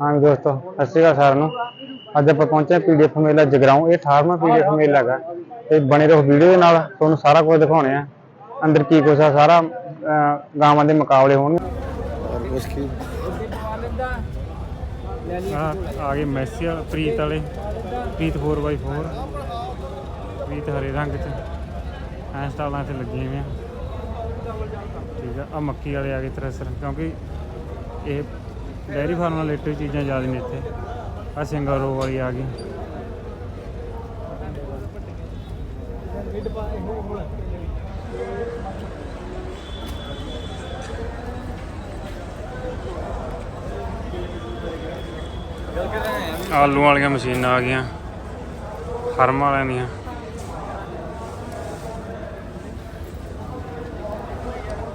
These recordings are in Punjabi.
ਹਾਂ ਦੋਸਤੋ, ਸਤਿ ਸ਼੍ਰੀ ਅਕਾਲ ਸਾਰਿਆਂ ਨੂੰ। ਅੱਜ ਆਪਾਂ ਪਹੁੰਚੇ ਪੀਡੀਐਫ ਮੇਲਾ ਜਗਰਾਉਂ। ਇਹ 18ਵਾਂ ਪੀਡੀਐਫ ਮੇਲਾ ਹੈਗਾ। ਤੇ ਬਣੇ ਰਹੋ ਵੀਡੀਓ ਦੇ ਨਾਲ, ਤੁਹਾਨੂੰ ਸਾਰਾ ਕੁਝ ਦਿਖਾਉਣੇ ਆ। ਅੰਦਰ ਕੀ ਕੁਝ ਆ, ਸਾਰਾ ਗਾਵਾਂ ਦੇ ਮੁਕਾਬਲੇ ਹੋਣਗੇ। ਮੱਕੀ ਵਾਲੇ ਆ ਗਏ ਕਿਉਂਕਿ ਇਹ ਡੈਰੀ ਫਾਰਮ ਨਾਲ ਰਿਲੇਟਡ ਚੀਜ਼ਾਂ ਜ਼ਿਆਦਾ ਨੇ ਇੱਥੇ। ਆ ਸਿੰਗਾਰੋ ਵਾਲੀ ਆ ਗਈ। ਆਲੂ ਵਾਲੀਆਂ ਮਸ਼ੀਨਾਂ ਆ ਗਈਆਂ। ਫਰਮ ਵਾਲਿਆਂ ਦੀਆਂ।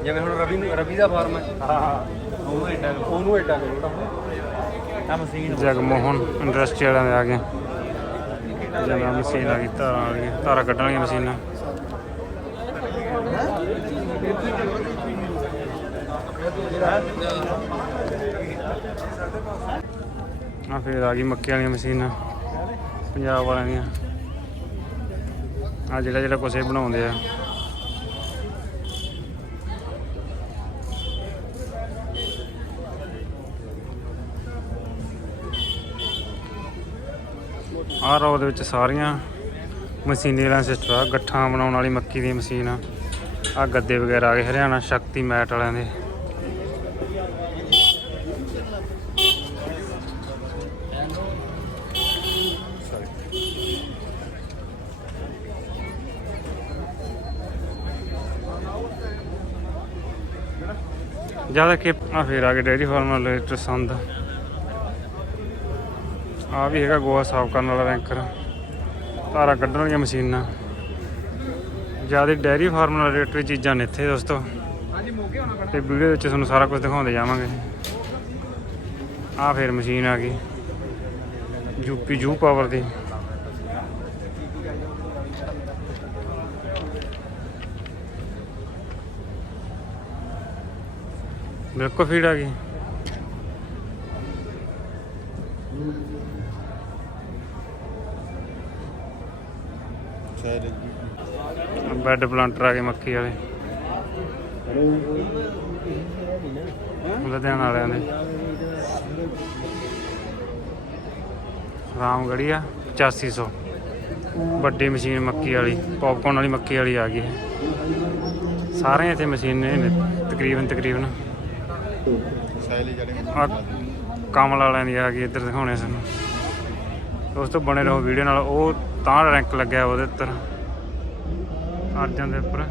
ਜਿਵੇਂ ਹੁਣ ਰਵੀ ਨੂੰ ਰਵੀ ਦਾ ਫਾਰਮ ਹੈ। ਹਾਂ ਉਹਨੂੰ ਐਡਾ ਉਹਨੂੰ ਐਡਾ ਕਰੋ ਆ ਮਸ਼ੀਨ ਜਗਮੋਹਨ ਇੰਡਸਟਰੀ ਵਾਲਿਆਂ ਦੇ ਆ ਗਏ। ਜਿਵੇਂ ਮਸ਼ੀਨ ਆ ਗਈ ਧਾਰਾਂ ਵਾਲੀਆਂ ਧਾਰਾਂ ਕੱਢਣ ਵਾਲੀਆਂ ਮਸ਼ੀਨਾਂ। ਆ ਫਿਰ ਆ ਗਈ ਮੱਕੀ ਵਾਲੀਆਂ ਮਸ਼ੀਨਾਂ ਪੰਜਾਬ ਵਾਲਿਆਂ ਦੀਆਂ। ਆ ਜਿਹੜਾ ਜਿਹੜਾ ਕੁਛ ਇਹ ਬਣਾਉਂਦੇ ਆ। ਆਹ ਰੋ ਦੇ ਵਿੱਚ ਸਾਰੀਆਂ ਮਸ਼ੀਨੀ ਵਾਲਾ ਸਿਸਟਮ ਆ, ਗੱਠਾਂ ਬਣਾਉਣ ਵਾਲੀ ਮੱਕੀ ਦੀ ਮਸ਼ੀਨ ਆ। ਆ ਗੱਦੇ ਵਗੈਰਾ ਆ ਗਏ, ਹਰਿਆਣਾ ਸ਼ਕਤੀ ਮੈਟ ਵਾਲਿਆਂ ਦੇ। ਜ਼ਿਆਦਾ ਕਿ ਆ ਫੇਰ ਆ ਗਏ ਡੇਅਰੀ ਫਾਰਮ ਨਾਲ ਰਿਲੇਟਡ ਸੰਦ ਆ ਵੀ ਹੈਗਾ ਗੋਹਾ ਸਾਫ਼ ਕਰਨ ਵਾਲਾ ਰੈਂਕਰ ਧਾਰਾ ਕੱਢਣ ਵਾਲੀਆਂ ਮਸ਼ੀਨਾਂ। ਜ਼ਿਆਦਾ ਡੈਰੀ ਫਾਰਮ ਨਾਲ ਰਿਲੇਟਡ ਚੀਜ਼ਾਂ ਨੇ ਇੱਥੇ ਦੋਸਤੋ। ਹਾਂਜੀ ਤੇ ਵੀਡੀਓ ਵਿੱਚ ਤੁਹਾਨੂੰ ਸਾਰਾ ਕੁਝ ਦਿਖਾਉਂਦੇ ਜਾਵਾਂਗੇ। ਆ ਫੇਰ ਮਸ਼ੀਨ ਆ ਗਈ। ਯੂਪੀ ਜੂ ਪਾਵਰ ਦੀ। ਬਿਲਕੁਲ ਫੀਡ ਆ ਗਈ। ਬੈੱਡ ਪਲਾਂਟਰ ਆ ਗਏ ਮੱਕੀ ਵਾਲੇ। ਲੁਧਿਆਣਾ ਵਾਲਿਆਂ ਦੇ। ਰਾਮਗੜੀਆ 8500 ਵੱਡੀ ਮਸ਼ੀਨ ਮੱਕੀ ਵਾਲੀ ਪੌਪਕਾਰਨ ਵਾਲੀ ਮੱਕੀ ਵਾਲੀ ਆ ਗਈ। ਸਾਰੇ ਇੱਥੇ ਮਸ਼ੀਨਾਂ ਨੇ ਤਕਰੀਬਨ ਤਕਰੀਬਨ। ਆ ਕਮਲ ਵਾਲਿਆਂ ਦੀ ਆ ਗਈ ਇੱਧਰ ਦਿਖਾਉਣੇ ਸਾਨੂੰ। ਦੋਸਤੋ ਬਣੇ ਰਹੋ ਵੀਡੀਓ ਨਾਲ ਉਹ ਤਾਂ ਰੈਂਕ ਲੱਗਿਆ ਉਹਦੇ ਉੱਤੇ ਅਰਜਨ ਦੇ ਉੱਪਰ।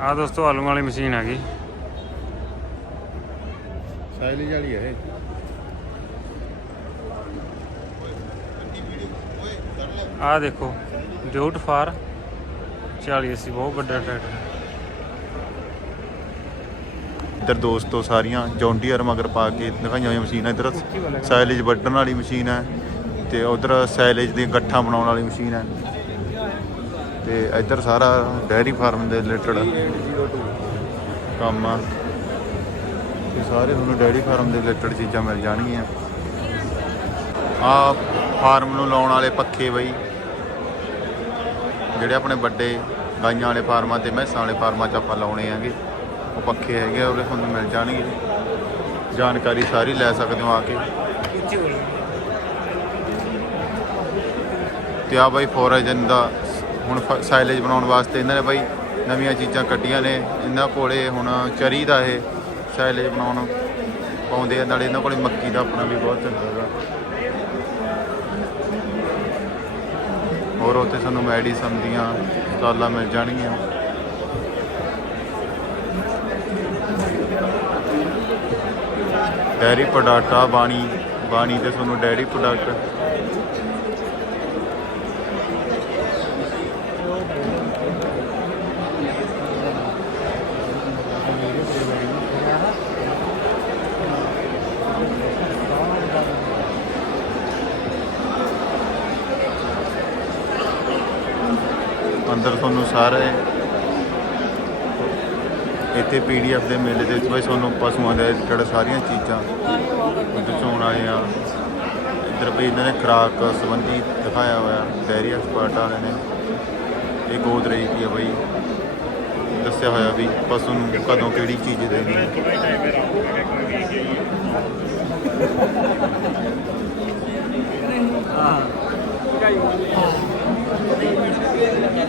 ਆ ਦੋਸਤੋ ਆਲੂ ਵਾਲੀ ਮਸ਼ੀਨ ਆ ਗਈ ਸ਼ੈਲੀ ਵਾਲੀ ਹੈ ਆ ਦੇਖੋ ਡਿਊਟ ਫਾਰ। 40 ਸੀ ਬਹੁਤ ਵੱਡਾ ਟਰੈਕਟਰ ਇੱਧਰ ਦੋਸਤੋ ਸਾਰੀਆਂ ਜੌਂਡੀਅਰ ਮਗਰ ਪਾ ਕੇ ਦਿਖਾਈਆਂ ਹੋਈਆਂ ਮਸ਼ੀਨਾਂ ਇੱਧਰ। ਸਾਈਲੇਜ ਵੱਢਣ ਵਾਲੀ ਮਸ਼ੀਨ ਹੈ ਤੇ ਉਧਰ ਸਾਈਲੇਜ ਦੀਆਂ ਗੱਠਾਂ ਬਣਾਉਣ ਵਾਲੀ ਮਸ਼ੀਨ ਹੈ। ਤੇ ਇੱਧਰ ਸਾਰਾ ਡੈਰੀ ਫਾਰਮ ਦੇ ਰਿਲੇਟਡ ਕੰਮ ਆ। ਤੇ ਸਾਰੇ ਤੁਹਾਨੂੰ ਡੈਰੀ ਫਾਰਮ ਦੇ ਰਿਲੇਟਡ ਚੀਜ਼ਾਂ ਮਿਲ ਜਾਣਗੀਆਂ। ਆ ਫਾਰਮ ਨੂੰ ਲਾਉਣ ਵਾਲੇ ਪੱਖੇ ਬਈ। ਜਿਹੜੇ ਆਪਣੇ ਵੱਡੇ ਗਾਈਆਂ ਵਾਲੇ ਫਾਰਮਾਂ ਤੇ ਮੈਸਾਂ ਵਾਲੇ ਫਾਰਮਾਂ 'ਚ ਆਪਾਂ ਲਾਉਣੇ ਆਂਗੇ। ਉਹ ਪੱਖੇ ਹੈਗੇ ਆ, ਉਹਦੇ ਤੁਹਾਨੂੰ ਮਿਲ ਜਾਣਗੇ। ਜਾਣਕਾਰੀ ਸਾਰੀ ਲੈ ਸਕਦੇ ਹੋ ਆ ਕੇ। ਤੇ ਆ ਬਾਈ ਫੋਰਜਨ ਦਾ ਹੁਣ ਸਾਈਲੇਜ ਬਣਾਉਣ ਵਾਸਤੇ ਇਹਨਾਂ ਨੇ ਬਾਈ ਨਵੀਆਂ ਚੀਜ਼ਾਂ ਕੱਢੀਆਂ ਨੇ। ਇਹਨਾਂ ਕੋਲੇ ਹੁਣ ਚਰੀ ਦਾ ਇਹ ਸਾਈਲੇਜ ਬਣਾਉਣ ਪਾਉਂਦੇ ਆ ਨਾਲੇ ਇਹਨਾਂ ਕੋਲੇ ਮੱਕੀ ਦਾ ਆਪਣਾ ਵੀ ਬਹੁਤ ਚੰਗਾ ਹੈਗਾ। ਹੋਰ ਉੱਥੇ ਸਾਨੂੰ ਮੈਡੀਸਨ ਦੀਆਂ ਸਾਲਾਂ ਮਿਲ ਜਾਣਗੀਆਂ। ਡੈਰੀ ਪ੍ਰੋਡਕਟ ਆ ਬਾਣੀ ਬਾਣੀ ਤੇ ਤੁਹਾਨੂੰ ਡੈਰੀ ਪ੍ਰੋਡਕਟ ਅੰਦਰ ਤੁਹਾਨੂੰ ਸਾਰੇ ਇੱਥੇ ਪੀਡੀਐਫ ਦੇ ਮੇਲੇ ਦੇ ਵਿੱਚ ਬਈ ਤੁਹਾਨੂੰ ਪਸ਼ੂਆਂ ਦੇ ਰਿਲੇਟਡ ਸਾਰੀਆਂ ਚੀਜ਼ਾਂ ਦਿਖਾਉਣ ਆਏ ਆ। ਇੱਧਰ ਵੀ ਇਹਨਾਂ ਨੇ ਖੁਰਾਕ ਸੰਬੰਧੀ ਦਿਖਾਇਆ ਹੋਇਆ ਡੈਰੀ ਐਕਸਪਰਟ ਵਾਲੇ ਨੇ। ਇਹ ਗੋਦਰੇਜ ਦੀ ਆ ਬਈ। ਦੱਸਿਆ ਹੋਇਆ ਵੀ ਪਸ਼ੂ ਨੂੰ ਕਦੋਂ ਕਿਹੜੀ ਚੀਜ਼ ਦੇਣੀ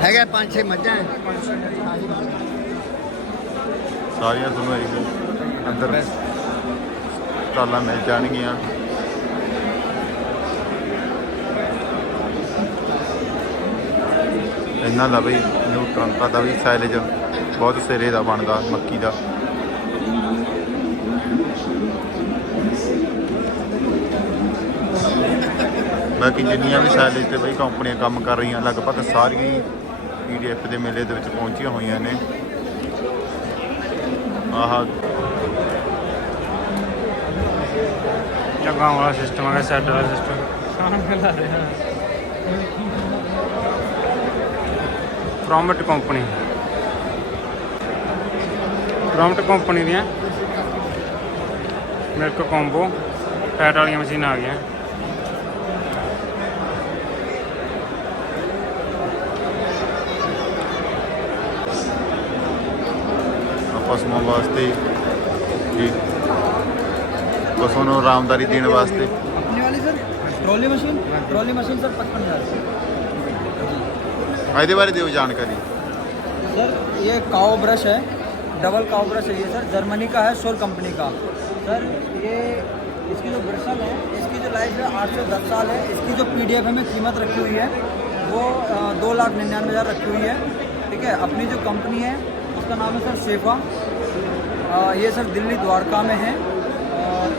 ਹੈਗਾ ਪੰਜ ਛੇ ਮੱਝਾਂ। ਸਾਰੀਆਂ ਤੁਹਾਨੂੰ ਇਹ ਅੰਦਰ ਸਟਾਲਾਂ ਮਿਲ ਜਾਣਗੀਆਂ। ਇਹਨਾਂ ਦਾ ਵੀ ਨਿਊਟਰੰਕਾ ਦਾ ਵੀ ਸਾਈਲੇਜ ਬਹੁਤ ਸਿਰੇ ਦਾ ਬਣਦਾ, ਮੱਕੀ ਦਾ। ਬਾਕੀ ਜਿੰਨੀਆਂ ਵੀ ਸਾਈਲੇਜ ਤੇ ਬਈ ਕੰਪਨੀਆਂ ਕੰਮ ਕਰ ਰਹੀਆਂ, ਲਗਭਗ ਸਾਰੀਆਂ ਹੀ ਪੀਡੀਐਫ ਦੇ ਮੇਲੇ ਦੇ ਵਿੱਚ ਪਹੁੰਚੀਆਂ ਹੋਈਆਂ ਨੇ। ਆਹ ਜਗਾਂ ਵਾਲਾ ਸਿਸਟਮ ਹੈਗਾ ਸੈੱਟ ਵਾਲਾ ਸਿਸਟਮ ਸਾਨ ਮਿਲਾ ਰਿਹਾ। ਪ੍ਰੋਮਟ ਕੰਪਨੀ ਪ੍ਰੋਮਟ ਕੰਪਨੀ ਦੀਆਂ। ਮਿਲਕ ਕੰਬੋ ਫੈਟ ਵਾਲੀਆਂ ਮਸ਼ੀਨਾਂ ਆ ਗਈਆਂ। ਪਸ਼ੂਆਂ ਵਾਸਤੇ ਜੀ ਪਸ਼ੂਆਂ ਨੂੰ ਆਰਾਮਦਾਰੀ ਦੇਣ ਵਾਸਤੇ अपने वाली sir trolley machine trolley machine sir पचपन हज़ार ਇਹਦੇ ਬਾਰੇ ਦਿਓ ਜਾਣਕਾਰੀ सर ये काओ ब्रश है डबल काओ ब्रश है ये सर जर्मनी का है शोर कंपनी का सर ये इसकी जो ब्रशल है इसकी जो लाइफ है आठ से दस साल है इसकी जो पी डी एफ में कीमत रखी हुई है वो अ, दो लाख निन्यानवे हज़ार रखी हुई है ठीक है अपनी जो कंपनी है इसका नाम है सर शेफा ये सर दिल्ली द्वारका में है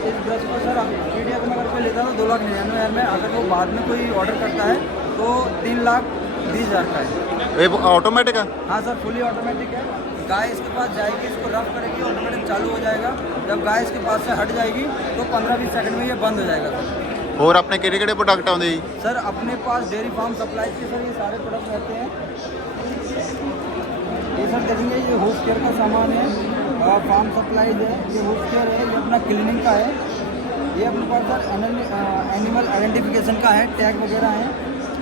इस ब्रश को सर के डी नगर पर लेता था दो लाख निन्यानवे हज़ार में अगर वो बाद में कोई ऑर्डर करता है तो तीन लाख बीस हज़ार का है ये ऑटोमेटिक है हाँ सर फुली ऑटोमेटिक है गाय इसके पास जाएगी इसको रफ करेगी ऑटोमेटिक चालू हो जाएगा जब गाय इसके पास से हट जाएगी तो पंद्रह बीस सेकंड में ये बंद हो जाएगा ਹੋਰ ਆਪਣੇ ਕਿਹੜੇ ਕਿਹੜੇ ਪ੍ਰੋਡਕਟ ਆਉਂਦੇ ਜੀ ਸਰ ਆਪਣੇ ਪਾਸ ਡੇਰੀ ਫਾਰਮ ਸਪਲਾਈ ਦੇ ਸਰ ਇਹ ਸਾਰੇ ਪ੍ਰੋਡਕਟ ਰਹਤੇ ਹੈ सर देखेंगे ये होस्ट केयर का सामान है फार्म सप्लाईज है, ये होस्ट केयर है, ये अपना क्लीनिंग का है, ये अपने पास सर एनिमल आइडेंटिफिकेशन का है टैग वगैरह है,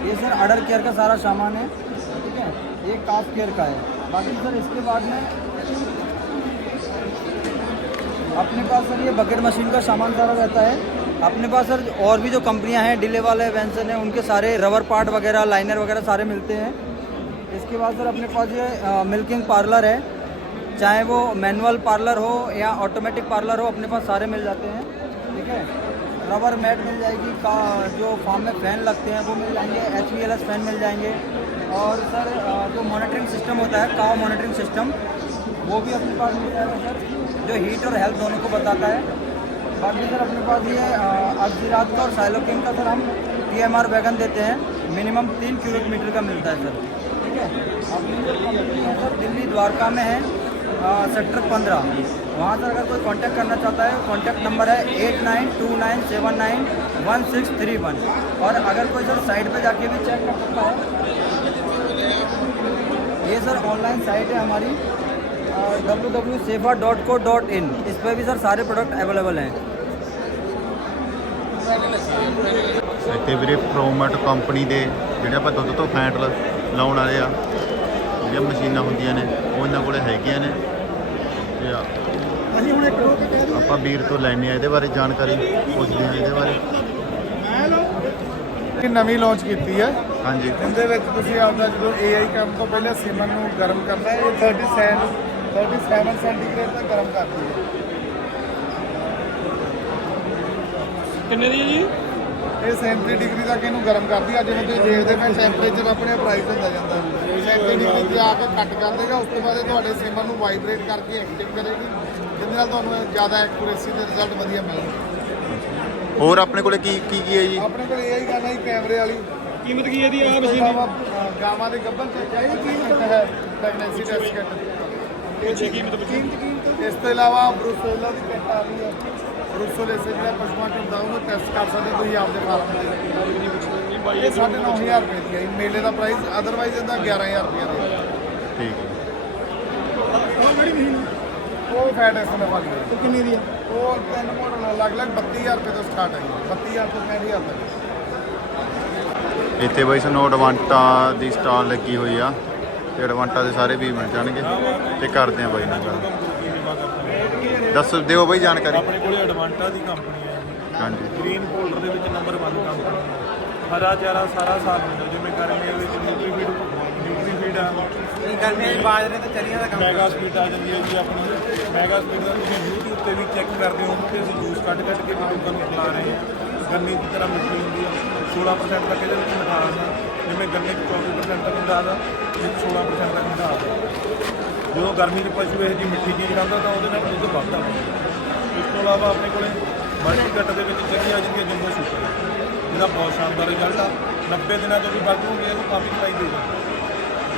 ये सर अडर केयर का सारा सामान है, ठीक है, ये काफ केयर का है। बाकी सर इसके बाद में अपने पास सर ये बकेट मशीन का सामान सारा रहता है, अपने पास सर और भी जो कंपनियाँ हैं डिले वाले वेंसन है, उनके सारे रबर पार्ट वगैरह लाइनर वगैरह सारे मिलते हैं। इसके बाद सर अपने पास ये मिल्किंग पार्लर है। चाहे वो मैनुअल पार्लर हो या ऑटोमेटिक पार्लर हो, अपने पास सारे मिल जाते हैं। ठीक है? रबर मैट मिल जाएगी, का, जो फार्म में फ़ैन लगते हैं, वो मिल जाएँगे H V L S fan मिल जाएँगे। और सर जो मॉनिटरिंग सिस्टम होता है काव मॉनिटरिंग सिस्टम वो भी अपने पास मिल जाएगा सर, जो हीट और हेल्थ दोनों को बताता है। बाकी सर अपने पास ये अक्सीरात का और साइलोकिन का सर हम टी एम आर वैगन देते हैं। मिनिमम तीन किलोमीटर का मिलता है सर। दिल्ली द्वारका में है सेक्टर पंद्रह। वहाँ सर अगर कोई कांटेक्ट करना चाहता है कांटेक्ट नंबर है eight nine two nine seven nine one six three one और अगर कोई सर साइट पे जाके भी चेक कर सकता है, ये सर ऑनलाइन साइट है हमारी W W Sefa dot co dot in इस पर भी सर सारे प्रोडक्ट अवेलेबल हैं। ਇੱਥੇ ਵੀਰੇ ਪ੍ਰੋਮਟ ਕੰਪਨੀ ਦੇ ਜਿਹੜੇ ਆਪਾਂ ਦੁੱਧ ਤੋਂ ਫੈਂਟ ਲਾਉਣ ਵਾਲੇ ਆ ਜਿਹੜੀਆਂ ਮਸ਼ੀਨਾਂ ਹੁੰਦੀਆਂ ਨੇ ਉਹ ਇਹਨਾਂ ਕੋਲੇ ਹੈਗੀਆਂ ਨੇ। ਤੇ ਆ ਆਪਾਂ ਵੀਰ ਤੋਂ ਲੈਣੇ ਆ ਇਹਦੇ ਬਾਰੇ ਜਾਣਕਾਰੀ ਪੁੱਛਦੇ ਆ ਇਹਦੇ ਬਾਰੇ। ਕਿ ਨਵੀਂ ਲਾਂਚ ਕੀਤੀ ਹੈ। ਹਾਂਜੀ। ਇਹਦੇ ਵਿੱਚ ਤੁਸੀਂ ਆਪਦਾ ਜਦੋਂ AI ਕੰਮ ਤੋਂ ਪਹਿਲਾਂ ਸੀਮਨ ਨੂੰ ਗਰਮ ਕਰਨਾ ਹੈ ਇਹ 37 37 ਸੈਂਟੀਗ੍ਰੇਡ ਤੱਕ ਗਰਮ ਕਰਦੀ ਹੈ। ਕਿੰਨੇ ਦੀ ਜੀ? ਇਹ 37 ਡਿਗਰੀ ਤੱਕ ਇਹਨੂੰ ਗਰਮ ਕਰਦੀ ਹੈ ਜਿਵੇਂ ਤੁਸੀਂ ਦੇਖਦੇ ਮੈਂ ਟੈਂਪਰੇਚਰ ਆਪਣੇ ਅਪਰਾਈਜ਼ ਹੁੰਦਾ ਜਾਂਦਾ। 37 ਡਿਗਰੀ ਤੇ ਆ ਕੇ ਕੱਟ ਕਰ ਦੇਗਾ ਉਸ ਤੋਂ ਬਾਅਦ ਇਹ ਤੁਹਾਡੇ ਸੀਮਨ ਨੂੰ ਵਾਈਬ੍ਰੇਟ ਕਰਕੇ ਐਕਟਿਵ ਕਰੇਗੀ ਜਿਹਦੇ ਨਾਲ ਤੁਹਾਨੂੰ ਇਹ ਜ਼ਿਆਦਾ ਐਕੂਰੇਸੀ ਦੇ ਰਿਜ਼ਲਟ ਵਧੀਆ ਮਿਲਣਗੇ। ਹੋਰ ਆਪਣੇ ਕੋਲੇ ਕੀ ਕੀ ਕੀ ਹੈ ਜੀ? ਆਪਣੇ ਕੋਲ AI ਕਰਨਾ ਜੀ ਕੈਮਰੇ ਵਾਲੀ। ਕੀਮਤ ਕੀ ਹੈ ਦੀ ਤੋਂ ਇਲਾਵਾ, ਅ, ਗਾਵਾਂ ਦੇ ਗੱਭਣ ਤੇ ਚਾਹੀਦੀ ਕੀਮਤ ਹੈ? ਪ੍ਰੈਗਨੈਂਸੀ ਟੈਸਟ ਕਿੱਟ ਪੁੱਛੀ ਕੀਮਤ ਪੁੱਛੀ ਇਸ ਤੋਂ ਇਲਾਵਾ ਬਰੂਸੋਲਾ ਦੀ ਕਿੱਟ ਆ ਰਹੀ ਹੈ ਬਰੂਸੋਲੇਸੇ ਜਿਹੜਾ ਪਸ਼ੂਆਂ ਚ ਹੁੰਦਾ ਉਹਨੂੰ ਟੈਸਟ ਕਰ ਸਕਦੇ ਤੁਸੀਂ ਆਪਦੇ ਫਾਰਮ ਤੇ ਇਹ 9500 ਰੁਪਏ ਦੀ ਹੈ। ਮੇਲੇ ਦਾ ਪ੍ਰਾਈਸ ਅਦਰਵਾਈਜ਼ ਇਹਦਾ 11000 ਰੁਪਏ ਦਾ। ਠੀਕ ਹੈ। ਉਹ ਫੈਟ ਇਸ ਨੇ ਵਾਲੀ ਹੈ ਕਿੰਨੀ ਦੀ ਹੈ ਉਹ ਤਿੰਨ ਮਾਡਲ ਅਲੱਗ-ਅਲੱਗ 32000 ਰੁਪਏ ਤੋਂ ਸਟਾਰਟ ਹੈ ਜੀ। 32000 ਤੋਂ 65000 ਤੱਕ। ਇੱਥੇ ਬਾਈ ਸਾਨੂੰ ਐਡਵਾਂਟਾਂ ਦੀ ਸਟਾਲ ਲੱਗੀ ਹੋਈ ਆ। ਤੇ ਐਡਵਾਂਟਾ ਦੇ ਸਾਰੇ ਵੀ ਮਿਲ ਜਾਣਗੇ ਤੇ ਕਰਦੇ ਆ ਬਾਈ ਨਾਲ ਦੱਸ ਦਿਓ ਬਾਈ ਜਾਣਕਾਰੀ। ਆਪਣੇ ਕੋਲੇ ਐਡਵਾਂਟਾ ਦੀ ਕੰਪਨੀ ਹੈ ਹਾਂਜੀ। ਗ੍ਰੀਨ ਫੋਲਡਰ ਦੇ ਵਿੱਚ ਨੰਬਰ 1 ਕੰਪਨੀ ਹਰਾ ਚਾਰਾ ਸਾਰਾ ਸਾਲ ਜਿਵੇਂ ਗਰਮੀਆਂ ਵਿੱਚ ਨਿਊਟਰੀ ਫੀਡ ਨਿਊਟਰੀ ਫੀਡ ਆ। ਗਰਮੀਆਂ ਦੇ ਬਾਜਰੇ ਤੇ ਚਰੀਆਂ ਦਾ ਕੰਮ ਮੈਗਾ ਸਪੀਡ ਆ ਜਾਂਦੀ ਹੈ ਜੀ ਆਪਣੀ। ਮੈਗਾ ਸਪੀਡ ਦਾ ਤੁਸੀਂ YouTube ਤੇ ਵੀ ਚੈੱਕ ਕਰਦੇ ਹੋ ਕਿ ਜੂਸ ਕੱਢ ਕੱਢ ਕੇ ਵੀ ਲੋਕਾਂ ਨੂੰ ਖਿਲਾ ਰਹੇ ਹਾਂ। ਗਰਮੀ ਦੀ ਤਰ੍ਹਾਂ ਮਿੱਠੀ ਹੁੰਦੀ ਹੈ। 16% ਤੱਕ ਇਹਦੇ ਵਿੱਚ ਮਿਠਾਸ ਆ ਜਿਵੇਂ ਗੰਨੇ 'ਚ 24% ਤੱਕ ਮਿਠਾਸ ਆ ਇਹ 'ਚ 16% ਤੱਕ ਮਿਠਾਸ ਆ। ਜਦੋਂ ਗਰਮੀ 'ਚ ਪਸ਼ੂ ਇਹ ਜੀ ਮਿੱਠੀ ਚੀਜ਼ ਖਾਂਦਾ ਤਾਂ ਉਹਦੇ ਨਾਲ ਦੁੱਧ ਵੱਧਦਾ। ਇਸ ਤੋਂ ਇਲਾਵਾ ਆਪਣੇ ਕੋਲੇ ਮਲਟੀ ਕੱਟ ਦੇ ਵਿੱਚ ਚੱਲੀ ਆ ਜਾਂਦੀ ਹੈ ਜੰਬੋ ਸ਼ੂਗਰ ਜਿਹਦਾ ਬਹੁਤ ਸ਼ਾਨਦਾਰ ਰਿਜ਼ਲਟ ਆ। 90 ਦਿਨਾਂ ਤੋਂ ਵੀ ਵੱਧ ਹੋ ਗਿਆ ਇਹਨੂੰ ਕਾਫੀ ਕਮਾਈ ਦੇ ਜਾਂਦੀ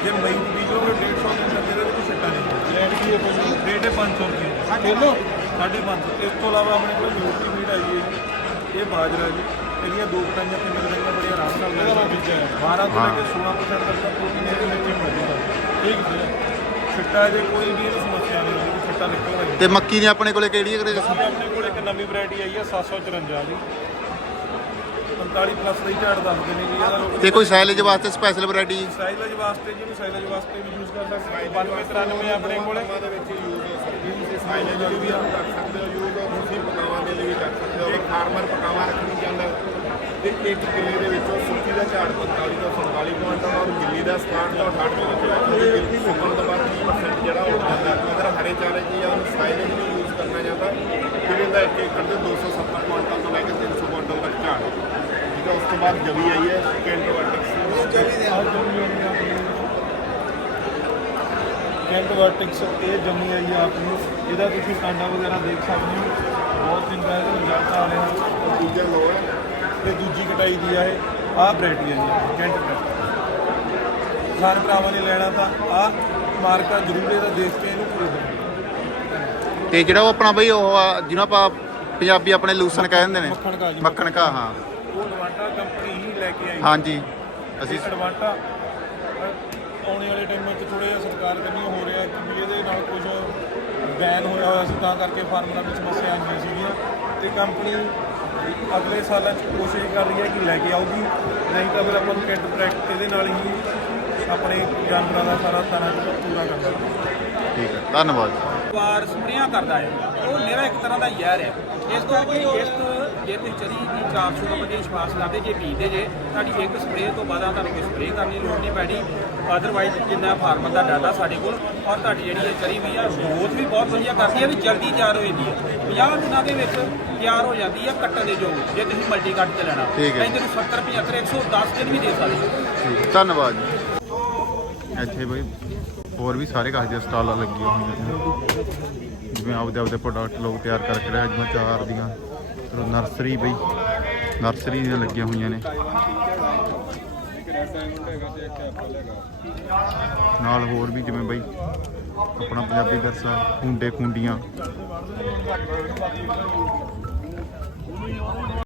ਜੇ ਮਈ ਦੀ ਬੀਜੋਗੇ 150 ਦਿਨ ਤੱਕ ਇਹਦੇ ਵਿੱਚ ਛੱਟਾ ਨਹੀਂ ਰੇਟ ਕੀ ਹੈ ਰੇਟ ਹੈ 500 ਰੁਪਏ। ਕਿਲੋ 550 ਇਸ ਤੋਂ ਇਲਾਵਾ ਆਪਣੇ ਕੋਲ ਨਿਊਟਰੀ ਫੀਡ ਆਈ ਹੈ ਜੀ। ਇਹ ਬਾਜਰਾ ਜੀ। ਇਹਦੀਆਂ ਦੋ ਕਟਾਈਆਂ ਤਿੰਨ ਕਟਾਈਆਂ ਬੜੀ ਆਰਾਮ ਨਾਲ ਮਿਲ ਜਾਂਦੀਆਂ। 12 ਤੋਂ ਲੈ ਕੇ 16% ਤੱਕ ਦਾ ਪ੍ਰੋਟੀਨ ਇਹਦੇ ਵਿੱਚ ਹੀ ਮਿਲ ਜਾਂਦਾ ਠੀਕ ਹੈ। ਛੱਟਾ ਜੇ ਕੋਈ ਵੀ ਇਹਨੂੰ ਸਮੱਸਿਆ ਨਹੀਂ ਹੋਈ ਛੱਟਾ ਨਿਕਲਦਾ ਹੀ ਤੇ ਮੱਕੀ ਦੀ ਆਪਣੇ ਕੋਲੇ ਕਿਹੜੀ ਹੈ ਨਹੀਂ। ਆਪਣੇ ਕੋਲ ਇੱਕ ਨਵੀਂ ਵੈਰਾਈਟੀ ਆਈ ਹੈ 754 ਦੀ। 45 ਪਲੱਸ ਦੀ ਝਾੜ ਦੱਸਦੇ ਨੇ ਜੀ ਇਹਦਾ ਲੋਕ ਤੇ ਕੋਈ ਸਾਈਲੇਜ ਵਾਸਤੇ ਸਪੈਸ਼ਲ ਵੈਰਾਈਟੀ ਸਾਈਲਜ ਵਾਸਤੇ ਜਿਹਨੂੰ ਸਾਈਲਜ ਵਾਸਤੇ ਵੀ ਯੂਜ਼ ਕਰ ਸਕਦੇ ਹੋ 92 93 ਆਪਣੇ ਕੋਲੇ। ਦੇ ਵਿੱਚ ਯੂਜ਼ ਹੋ ਸਕਦੀ ਸਾਈਲਜ ਵਾਲੀ ਵੀ ਆ ਕਰ ਸਕਦੇ ਹੋ ਯੂਜ਼ ਤੁਸੀਂ ਪਕਾਵਾਂ ਦੇ ਲਈ ਵੀ ਕਰ ਸਕਦੇ ਹੋ ਇੱਕ ਫਾਰਮਰ ਪਕਾਵਾ ਰੱਖਣੀ ਚਾਹੁੰਦਾ ਤੇ ਇੱਕ ਕਿੱਲੇ ਦੇ ਵਿੱਚੋਂ ਸੁੱਕੀ ਦਾ ਝਾੜ 45 ਤੋਂ 47 ਕੁਇੰਟਲ ਔਰ ਗਿੱਲੀ ਦਾ 67 ਤੋਂ 68 ਕੁਇੰਟਲ ਗਿੱਲੀ ਸੁੱਕਣ ਤੋਂ ਬਾਅਦ 30% ਜਿਹੜਾ ਹੋ ਜਾਂਦਾ। ਅਗਰ ਹਰੇ ਚਾਰੇ ਕੀ ਆ ਉਹਨੂੰ ਸਾਈਲੇਜ ਨੂੰ ਯੂਜ਼ ਕਰਨਾ ਚਾਹੁੰਦਾ ਫਿਰ ਇਹਦਾ ਇੱਕ ਏਕੜ ਦੇ 270 ਕੁਇੰਟਲ ਤੋਂ ਲੈ ਕੇ 300 ਕੁਇੰਟਲ ਤੱਕ ਝਾੜ। ਹੈ। ਹੈ ਉਸ ਤੋਂ ਬਾਅਦ ਜਵੀ ਆਈ ਹੈ ਕੈਂਟ ਕੈਂਟ ਵਰਟਿਕਸ ਇਹ ਜੰਮੀ ਆਈ। ਆ ਆਪਣੀ। ਇਹਦਾ ਤੁਸੀਂ ਕਾਂਡਾ ਵਗੈਰਾ ਦੇਖ ਸਕਦੇ ਹੋ। ਬਹੁਤ ਚੰਗਾ ਇਹਦਾ ਰਿਜ਼ਲਟ ਆ ਰਿਹਾ। ਦੂਜਾ ਲੋ ਹੈ ਤੇ ਦੂਜੀ ਕਟਾਈ ਦੀ ਆ ਇਹ। ਆਹ ਵੈਰਾਈਟੀ ਹੈ ਜੀ ਕੈਂਟ ਵਰਟਿਕਸ ਭਰਾਵਾਂ ਨੇ ਲੈਣਾ ਤਾਂ ਆਹ ਮਾਰਕਾ ਜ਼ਰੂਰ ਇਹਦਾ ਦੇਖ ਕੇ ਇਹਨੂੰ ਖਰੀਦੋ ਤੇ ਜਿਹੜਾ ਉਹ ਆਪਣਾ ਬਈ ਉਹ ਆ ਜਿਹਨੂੰ ਆਪਾਂ ਪੰਜਾਬੀ ਆਪਣੇ ਲੂਸਨ ਕਹਿ ਦਿੰਦੇ ਨੇ। ਮੱਖਣ ਕਾ ਹਾਂ। ਉਹ ਅਡਵਾਂਟਾ ਕੰਪਨੀ ਹੀ ਲੈ ਕੇ ਆਈ। ਹਾਂਜੀ। ਅਸੀਂ ਐਡਵਾਂਟਾ ਆਉਣੇ ਵਾਲੇ ਟਾਈਮਾਂ 'ਚ ਥੋੜੇ ਜਿਹਾ ਸਰਕਾਰ ਕੰਨੀ ਹੋ ਰਿਹਾ ਕਿ ਵੀ ਇਹਦੇ ਨਾਲ ਕੁਝ ਬੈਨ ਹੋਇਆ ਹੋਇਆ ਸੀ ਤਾਂ ਕਰਕੇ ਫਾਰਮਰਾਂ ਵਿੱਚ ਸਮੱਸਿਆ ਆਉਂਦੀਆਂ ਸੀਗੀਆਂ। ਤੇ ਕੰਪਨੀ ਅਗਲੇ ਸਾਲਾਂ 'ਚ ਕੋਸ਼ਿਸ਼ ਕਰ ਰਹੀ ਹੈ ਕਿ ਲੈ ਕੇ ਆਊਗੀ। ਨਹੀਂ ਤਾਂ ਫਿਰ ਆਪਾਂ ਨੂੰ ਕਿੱਟ ਪ੍ਰੈਕਟ ਇਹਦੇ ਨਾਲ ਹੀ ਆਪਣੇ ਜਾਨਵਰਾਂ ਦਾ ਸਾਰਾ ਤਾਰਾ ਪੂਰਾ ਕਰਨਾ ਠੀਕ ਹੈ। ਧੰਨਵਾਦ। ਵਾਰ ਸਪਰੇਆਂ ਕਰਦਾ ਹੈ। ਉਹ ਮੇਰਾ ਇੱਕ ਤਰ੍ਹਾਂ ਦਾ ਜ਼ਹਿਰ ਹੈ। ਇਸ ਤੋਂ ਕੋਈ ਇਸ ਜੇ ਤੁਸੀਂ ਚਰੀ ਦੀ 400 ਨੰਬਰ ਦੀ ਵਿਸ਼ਵਾਸ ਕਰਦੇ ਜੇ ਪੀਂਦੇ ਜੇ ਤੁਹਾਡੀ ਇੱਕ ਸਪਰੇਅ ਤੋਂ ਬਾਅਦ ਤੁਹਾਨੂੰ ਕੋਈ ਸਪਰੇਅ ਕਰਨੀ ਲੋੜ ਨਹੀਂ ਪੈਣੀ। ਅਦਰਵਾਈਜ਼ ਜਿੰਨਾ ਫਾਰਮਰ ਦਾ ਡਾਟਾ ਸਾਡੇ ਕੋਲ ਔਰ ਤੁਹਾਡੀ ਜਿਹੜੀ ਇਹ ਚਰੀ ਵੀ ਆ ਗਰੋਥ ਵੀ ਬਹੁਤ ਵਧੀਆ ਕਰਦੀ ਹੈ ਵੀ ਜਲਦੀ ਤਿਆਰ ਹੋ ਜਾਂਦੀ ਹੈ 50 ਦਿਨਾਂ ਦੇ ਵਿੱਚ ਤਿਆਰ ਹੋ ਜਾਂਦੀ ਹੈ ਕੱਟਣ ਦੇ ਯੋਗ ਜੇ ਤੁਸੀਂ ਮਲਟੀ ਕੱਟ ਚ ਲੈਣਾ। ਇਹਦੇ ਨੂੰ 70 75 110 ਦਿਨ ਵੀ ਦੇ ਸਕਦੇ ਹੋ। ਧੰਨਵਾਦ ਜੀ। ਇੱਥੇ ਬਈ ਹੋਰ ਵੀ ਸਾਰੇ ਕਾਹ ਦੀਆਂ ਸਟਾਲਾਂ ਲੱਗੀਆਂ ਹੋਈਆਂ ਨੇ। ਜਿਵੇਂ ਆਪਦੇ ਆਪਦੇ ਪ੍ਰੋਡਕਟ ਲੋਕ ਤਿਆਰ ਕਰਕੇ ਰਹੇ ਜਿਵੇਂ ਚਾਰ ਦੀਆਂ। ਨਰਸਰੀ ਬਈ। ਨਰਸਰੀ ਦੀਆਂ ਲੱਗੀਆਂ ਹੋਈਆਂ ਨੇ। ਨਾਲ ਹੋਰ ਵੀ ਜਿਵੇਂ ਬਈ, ਆਪਣਾ ਪੰਜਾਬੀ ਵਿਰਸਾ ਹੁੰਡੇ ਖੁੰਡੀਆਂ।